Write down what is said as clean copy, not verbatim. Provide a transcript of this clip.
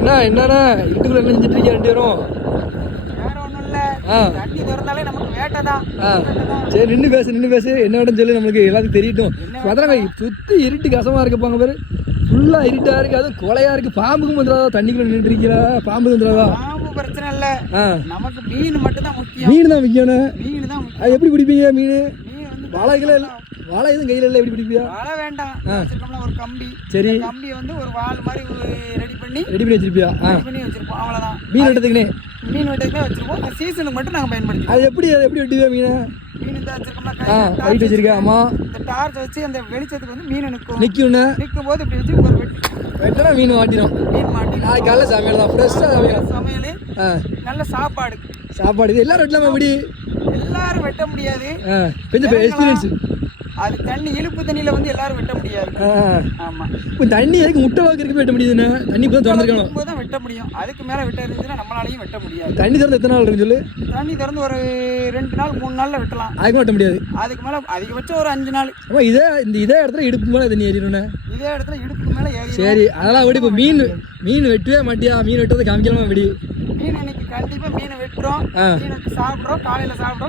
என்ன என்னண்ணா வீட்டுக்குள்ள என்ன செஞ்சுட்டு இருக்கீங்க 2 பேரும்? வேற ஒண்ணும் இல்ல. ஆ. தண்ணி திறந்தாலே நமக்கு வேட்டைதான். ஆ சரி நின்று பேசு என்ன வேணும் சொல்லி நம்மளுக்கு எல்லாத்துக்கும் தெரியட்டும். அதான் சுற்றி இருட்டு கசமாக இருக்குப்பாங்க பாரு, ஃபுல்லாக இருட்டாக இருக்குது, அதுவும் கொலையாக இருக்குது. பாம்புக்கும் வந்துடாதா? தண்ணிக்குள்ள நின்று இருக்கீங்களா? பாம்பு வந்துடாதா? பாம்பு பிரச்சனை இல்ல, ஆ நமக்கு மீன் மட்டும் தான் முக்கியம். மீன் தான் முக்கியம். மீன் தான் முக்கியம். அது எப்படி பிடிப்பீங்க மீன்? மீன் வந்து வாழைகளே இல்லை, வாழை எதுவும் கையில் இல்லை, எப்படி பிடிப்பியா? வாழ வேண்டாம். வச்சிருக்கோம்ல ஒரு கம்பி. சரி, கம்பி வந்து ஒரு வால் மாதிரி ரெடி பண்ணி வச்சிருப்பியா? பண்ணி வச்சிருப்போம். அவ்வளவுதான். மீன் வெட்டத்துக்குனே மீன் வெட்டத்துக்கு வச்சிருப்போம். இந்த சீசனுக்கு மட்டும் நாங்க பயன்படுத்திப்போம். அது எப்படி வெட்டுவியா மீனை? மீன் தான் வச்சிருக்கோம்ல, கைட்டு வச்சிருக்கேன். ஆமா, இந்த டார்ச் வச்சு அந்த வெளிச்சத்துக்கு வந்து மீன் நிற்கும். நிற்கும் போது இப்படி வச்சு ஒரு வெட்டினா மீன் மாட்டிடும். மீன் மாட்டி நாளைக்கு காலைல சமையல் தான், ஃப்ரெஷ்ஷாக சமையல். நல்ல சாப்பாடு இது எல்லாரும் வெட்டலாமா? எப்படி எல்லாரும் வெட்ட முடியாது, கொஞ்சம் எக்ஸ்பீரியன்ஸ். அது தண்ணி இழுப்பு தண்ணியில வந்து எல்லாரும் வெட்ட முடியாது. ஆமா, இப்போ தண்ணி எதுக்கு முட்டை அளவுக்கு இருக்கு வெட்ட முடியுதுண்ணே? தண்ணி இப்போ திறந்துருக்கணும் போது தான் வெட்ட முடியும். அதுக்கு மேல வெட்ட இருந்துச்சுன்னா நம்மளாலையும் வெட்ட முடியாது. தண்ணி திறந்து எத்தனை நாள் இருக்குன்னு சொல்லு? தண்ணி திறந்து ஒரு 2 நாள் 3 நாள்ல வெட்டலாம். அதுக்கு வெட்ட முடியாது. அதுக்கு மேல அதிகபட்சம் ஒரு 5 நாள். ஆமா, இதே இடத்துல இடுப்பு மேலே தண்ணி ஏறிடும்ண்ணே. இதே இடத்துல இடுப்புக்கு மேல ஏறி. சரி, அதெல்லாம் விட. இப்போ மீன் வெட்டவே மாட்டியா? மீன் வெட்டுறது காமிக்கலாமா? விடி மீன் இன்னைக்கு கண்டிப்பா மீன் வெட்டுறோம். மீனுக்கு சாப்பிட்றோம், காலையில சாப்பிட்றோம்.